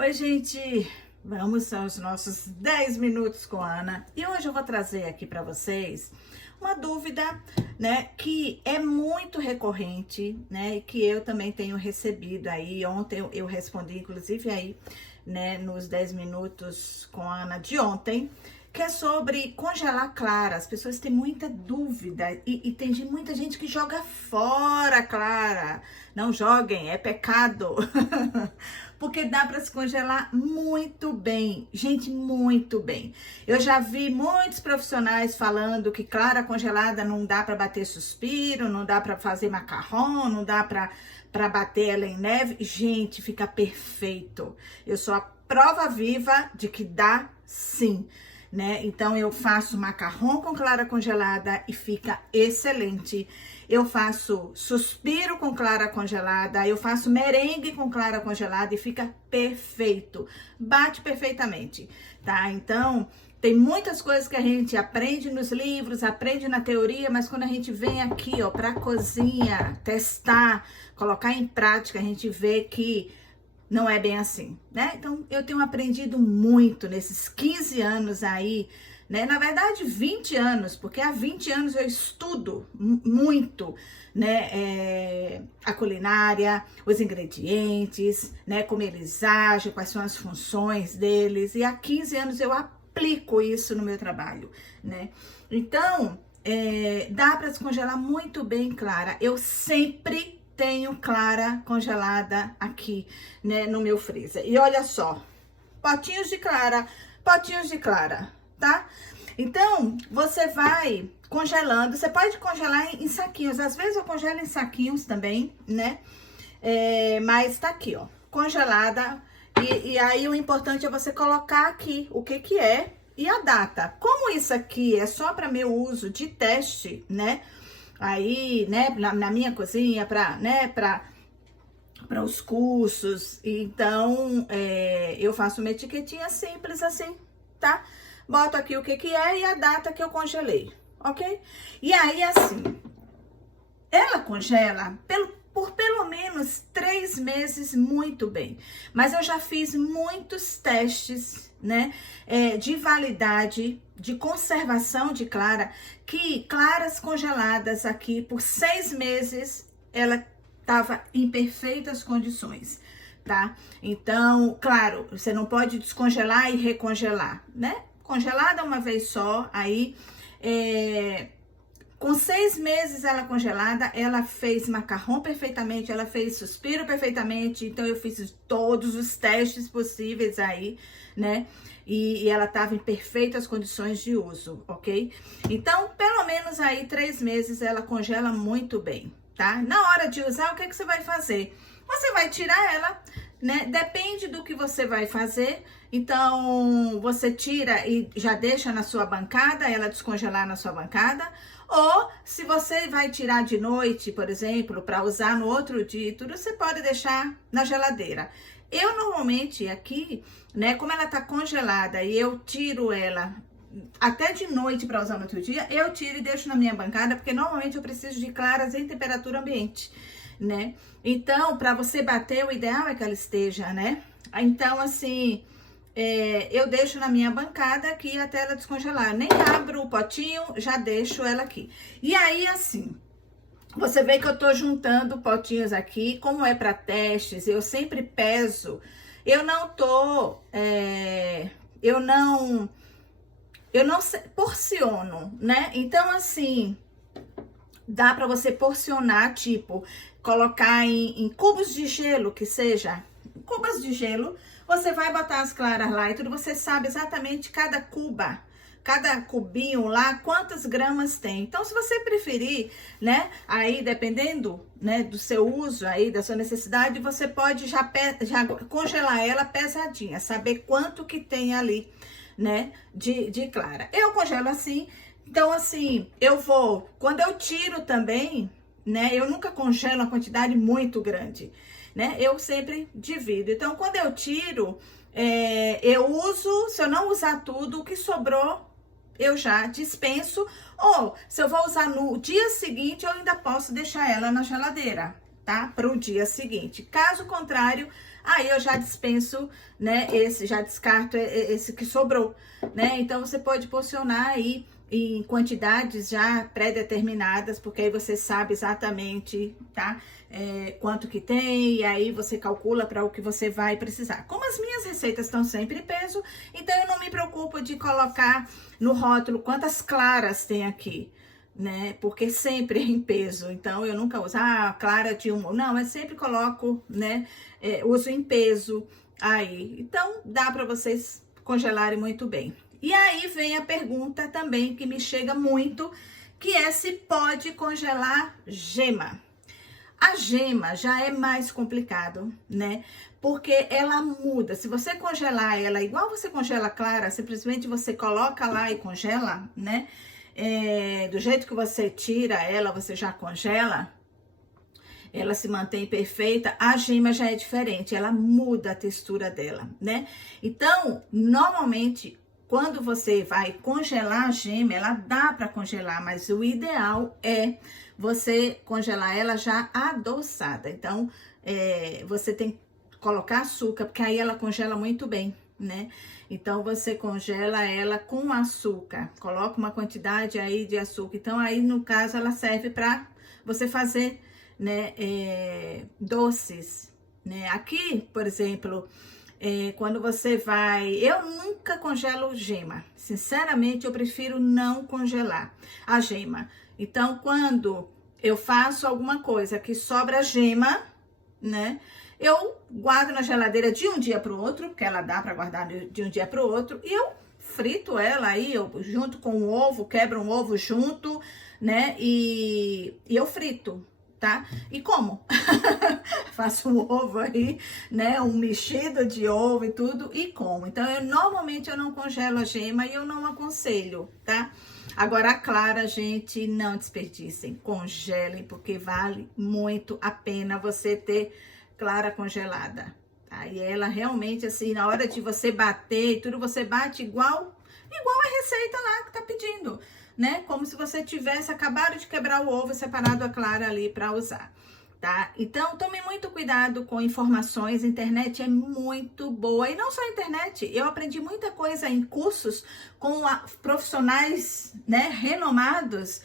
Oi, gente! Vamos aos nossos 10 minutos com a Ana. E hoje eu vou trazer aqui para vocês uma dúvida, né, que é muito recorrente, né, e que eu também tenho recebido aí. Ontem eu respondi, inclusive, aí, né, nos 10 minutos com a Ana de ontem, que é sobre congelar clara. As pessoas têm muita dúvida e tem muita gente que joga fora a clara. Não joguem, é pecado. Porque dá para se congelar muito bem, gente, muito bem. Eu já vi muitos profissionais falando que clara congelada não dá para bater suspiro, não dá para fazer macarrão, não dá para bater ela em neve. Gente, fica perfeito. Eu sou a prova viva de que dá sim. Né? Então eu faço macarrão com clara congelada e fica excelente. Eu faço suspiro com clara congelada, eu faço merengue com clara congelada e fica perfeito. Bate perfeitamente, tá? Então, tem muitas coisas que a gente aprende nos livros, aprende na teoria, mas quando a gente vem aqui, ó, pra cozinha, testar, colocar em prática, a gente vê que não é bem assim, né? Então, eu tenho aprendido muito nesses 15 anos aí, né? Na verdade, 20 anos, porque há 20 anos eu estudo muito, né? A culinária, os ingredientes, né? Como eles agem, quais são as funções deles. E há 15 anos eu aplico isso no meu trabalho, né? Então, dá para descongelar muito bem, Clara. Eu sempre tenho clara congelada aqui, né, no meu freezer. E olha só, potinhos de clara, tá? Então, você vai congelando, você pode congelar em saquinhos, às vezes eu congelo em saquinhos também, né? Mas tá aqui, ó, congelada, e aí o importante é você colocar aqui o que é e a data. Como isso aqui é só para meu uso de teste, né? Aí, né, na minha cozinha, para os cursos, então, eu faço uma etiquetinha simples assim, tá? Boto aqui o que é e a data que eu congelei, ok? E aí, assim, ela congela por pelo menos 3 meses muito bem. Mas eu já fiz muitos testes, né, de validade, de conservação de clara, que claras congeladas aqui por 6 meses, ela estava em perfeitas condições, tá? Então, claro, você não pode descongelar e recongelar, né? Congelada uma vez só, aí... Com 6 meses ela congelada, ela fez macarrão perfeitamente, ela fez suspiro perfeitamente, então eu fiz todos os testes possíveis aí, né? E ela tava em perfeitas condições de uso, ok? Então, pelo menos aí 3 meses ela congela muito bem, tá? Na hora de usar, o que você vai fazer? Você vai tirar ela, né? Depende do que você vai fazer. Então, você tira e já deixa na sua bancada, ela descongelar na sua bancada. Ou, se você vai tirar de noite, por exemplo, para usar no outro dia e tudo, você pode deixar na geladeira. Eu, normalmente, aqui, né, como ela tá congelada e eu tiro ela até de noite para usar no outro dia, eu tiro e deixo na minha bancada, porque normalmente eu preciso de claras em temperatura ambiente, né? Então, para você bater, o ideal é que ela esteja, né? Então, assim, eu deixo na minha bancada aqui até ela descongelar. Nem abro o potinho, já deixo ela aqui. E aí, assim, você vê que eu tô juntando potinhos aqui, como é para testes, eu sempre peso. Eu não tô, eu não porciono, né? Então, assim, dá para você porcionar, tipo, colocar em cubos de gelo, que seja, cubos de gelo, você vai botar as claras lá e tudo, você sabe exatamente cada cubinho lá, quantas gramas tem. Então, se você preferir, né, aí dependendo, né, do seu uso aí, da sua necessidade, você pode já congelar ela pesadinha, saber quanto que tem ali, né, de clara. Eu congelo assim, então assim, quando eu tiro também, né, eu nunca congelo uma quantidade muito grande, né, eu sempre divido. Então, quando eu tiro, eu uso, se eu não usar tudo, o que sobrou, eu já dispenso, ou se eu vou usar no dia seguinte, eu ainda posso deixar ela na geladeira, tá? Para o dia seguinte. Caso contrário, aí eu já dispenso, né, esse, já descarto esse que sobrou, né? Então você pode porcionar aí em quantidades já pré-determinadas, porque aí você sabe exatamente, tá? Quanto que tem, e aí você calcula para o que você vai precisar. Como as minhas receitas estão sempre em peso, então eu não me preocupo de colocar no rótulo quantas claras tem aqui, né? Porque sempre é em peso, então eu nunca uso, clara de um, não, eu sempre coloco, né? Uso em peso aí, então dá para vocês congelarem muito bem. E aí vem a pergunta também que me chega muito, que é se pode congelar gema. A gema já é mais complicado, né? Porque ela muda. Se você congelar ela igual você congela a clara, simplesmente você coloca lá e congela, né? Do jeito que você tira ela, você já congela, ela se mantém perfeita. A gema já é diferente, ela muda a textura dela, né? Então, normalmente, quando você vai congelar a gema, ela dá para congelar, mas o ideal é você congelar ela já adoçada. Então, você tem que colocar açúcar, porque aí ela congela muito bem, né? Então, você congela ela com açúcar. Coloca uma quantidade aí de açúcar. Então, aí, no caso, ela serve para você fazer, né, doces, né? Aqui, por exemplo, quando você vai... Eu nunca congelo gema. Sinceramente, eu prefiro não congelar a gema. Então, quando eu faço alguma coisa que sobra gema, né? Eu guardo na geladeira de um dia para o outro, porque ela dá para guardar de um dia para o outro. E eu frito ela aí, junto com o ovo, quebro um ovo junto, né? E eu frito, tá? E como? Faço um ovo aí, né? Um mexido de ovo e tudo, e como. Então, normalmente eu não congelo a gema e eu não aconselho, tá? Agora, a clara, gente, não desperdicem, congelem, porque vale muito a pena você ter clara congelada. Tá? E ela realmente, assim, na hora de você bater e tudo, você bate igual a receita lá que tá pedindo, né? Como se você tivesse acabado de quebrar o ovo e separado a clara ali para usar, tá? Então, tome muito cuidado com informações. A internet é muito boa. E não só a internet, eu aprendi muita coisa em cursos com profissionais, né, renomados,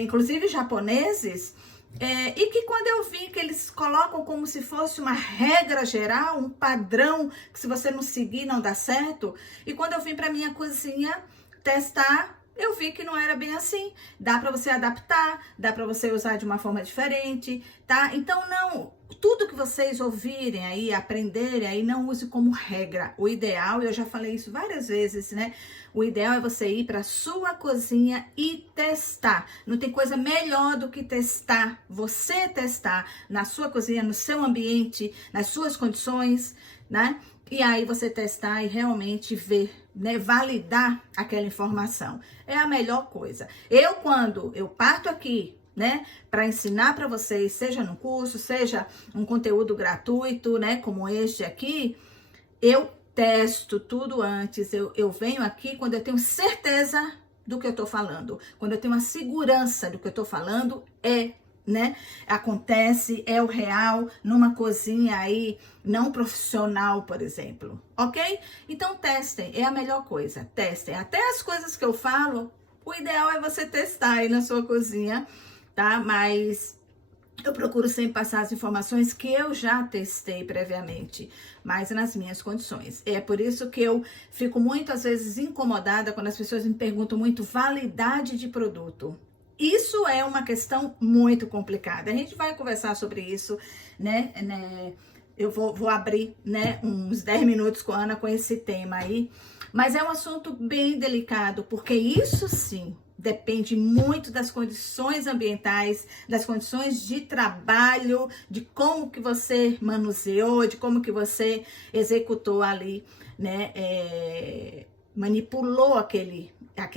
inclusive japoneses, e que quando eu vi que eles colocam como se fosse uma regra geral, um padrão, que se você não seguir não dá certo, e quando eu vim para minha cozinha testar, eu vi que não era bem assim. Dá para você adaptar, dá para você usar de uma forma diferente, tá? Então, não, tudo que vocês ouvirem aí, aprenderem aí, não use como regra. O ideal, eu já falei isso várias vezes, né? O ideal é você ir para sua cozinha e testar. Não tem coisa melhor do que testar. Você testar na sua cozinha, no seu ambiente, nas suas condições, né? E aí você testar e realmente ver, né, validar aquela informação. É a melhor coisa. Quando eu parto aqui, né, para ensinar para vocês, seja no curso, seja um conteúdo gratuito, né, como este aqui, eu testo tudo antes. Eu venho aqui quando eu tenho certeza do que eu tô falando. Quando eu tenho a segurança do que eu tô falando, né? Acontece, é o real, numa cozinha aí não profissional, por exemplo, ok? Então testem, é a melhor coisa, testem. Até as coisas que eu falo, o ideal é você testar aí na sua cozinha, tá? Mas eu procuro sempre passar as informações que eu já testei previamente, mas nas minhas condições. É por isso que eu fico muito, às vezes, incomodada quando as pessoas me perguntam muito validade de produto. Isso é uma questão muito complicada. A gente vai conversar sobre isso, né? Eu vou abrir, né, uns 10 minutos com a Ana com esse tema aí. Mas é um assunto bem delicado, porque isso sim depende muito das condições ambientais, das condições de trabalho, de como que você manuseou, de como que você executou ali, né? Manipulou aquele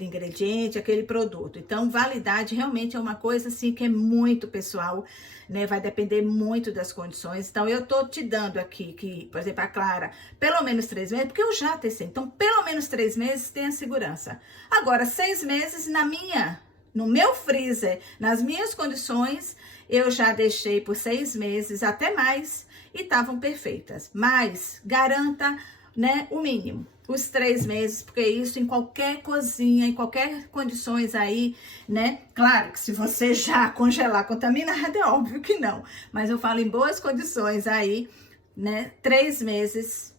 ingrediente, aquele produto. Então, validade realmente é uma coisa assim que é muito pessoal, né? Vai depender muito das condições. Então, eu tô te dando aqui que, por exemplo, a clara, pelo menos 3 meses, porque eu já testei. Então, pelo menos 3 meses tem a segurança. Agora, 6 meses, na minha no meu freezer, nas minhas condições, eu já deixei por 6 meses, até mais, e estavam perfeitas. Mas garanta, né, o mínimo, os 3 meses, porque isso em qualquer cozinha, em qualquer condições aí, né? Claro que se você já congelar contaminado, é óbvio que não. Mas eu falo em boas condições aí, né? 3 meses,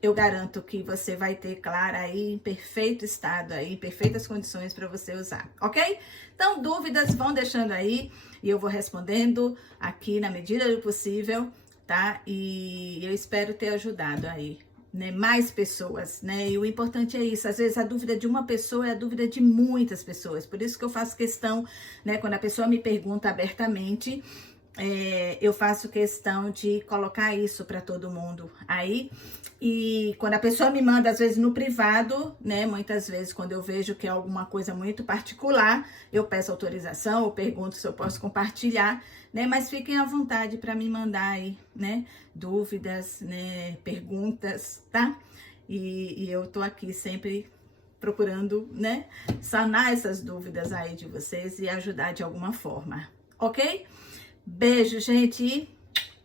eu garanto que você vai ter, claro, aí em perfeito estado, aí, em perfeitas condições para você usar, ok? Então, dúvidas vão deixando aí e eu vou respondendo aqui na medida do possível, tá? E eu espero ter ajudado aí, né, mais pessoas, né? E o importante é isso. Às vezes a dúvida de uma pessoa é a dúvida de muitas pessoas. Por isso que eu faço questão, né? Quando a pessoa me pergunta abertamente, eu faço questão de colocar isso para todo mundo aí. E quando a pessoa me manda, às vezes no privado, né? Muitas vezes, quando eu vejo que é alguma coisa muito particular, eu peço autorização, eu pergunto se eu posso compartilhar, né? Mas fiquem à vontade para me mandar aí, né? Dúvidas, né? Perguntas, tá? E eu tô aqui sempre procurando, né? Sanar essas dúvidas aí de vocês e ajudar de alguma forma, ok? Beijo, gente, e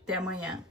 até amanhã.